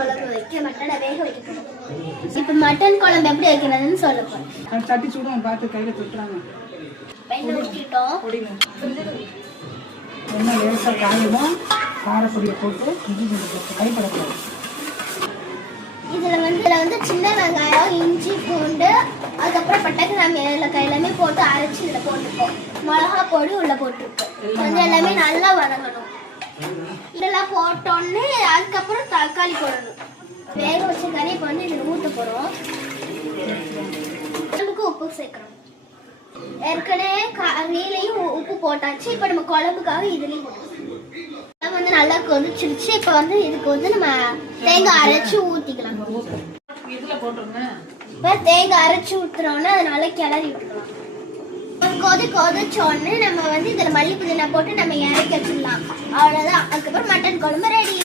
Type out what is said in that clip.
குழம்பு வைக்க மட்டனை வேக வைக்க போறோம். இப்போ மட்டன் குழம்பு எப்படி வைக்கிறதுன்னு சொல்ல போறேன். சட்டி சூடும் பார்த்து கையில் தொட்டுறாங்க. வெண்ணெய் ஊற்றிட்டோம். எண்ணெய் லேசாக காயவும் காரப்பொடியை போட்டு இஞ்சி போட்டு கைப்படக்கூடாது. இதில் வந்து சின்ன வெங்காயம், இஞ்சி, பூண்டு, அதுக்கப்புறம் பட்டை கிராம்பு ஏலக்காய் எல்லாமே போட்டு அரைச்சி இதில் போட்டுருக்கோம். மிளகா பொடி உள்ள போட்டிருக்கோம். வந்து எல்லாமே நல்லா வதங்கணும். இதெல்லாம் போட்டோன்னே அதுக்கப்புறம் தக்காளி போடணும். வேக வச்ச கறி இப்போ வந்து இதில் ஊற்ற போகிறோம். குழம்புக்கு உப்பு சேர்க்குறோம். ஏற்கனவே கறியிலையும் உப்பு போட்டாச்சு. இப்போ நம்ம குழம்புக்காக இதுலேயும் போட்டோம். வந்து நல்லா கொதிச்சிருச்சு. இப்போ வந்து இதுக்கு வந்து நம்ம தேங்காய் அரைச்சி ஊற்றிக்கலாம். இப்போ தேங்காய் அரைச்சி ஊற்றுறோன்னா அதை நல்லா கிளறி விட்டுக்கலாம். கொதிச்சோடனே நம்ம வந்து இதில் மல்லி புதினா போட்டு நம்ம இறக்கி வச்சிடலாம். அவ்வளோதான். அதுக்கப்புறம் மட்டன் குழம்பு ரெடி.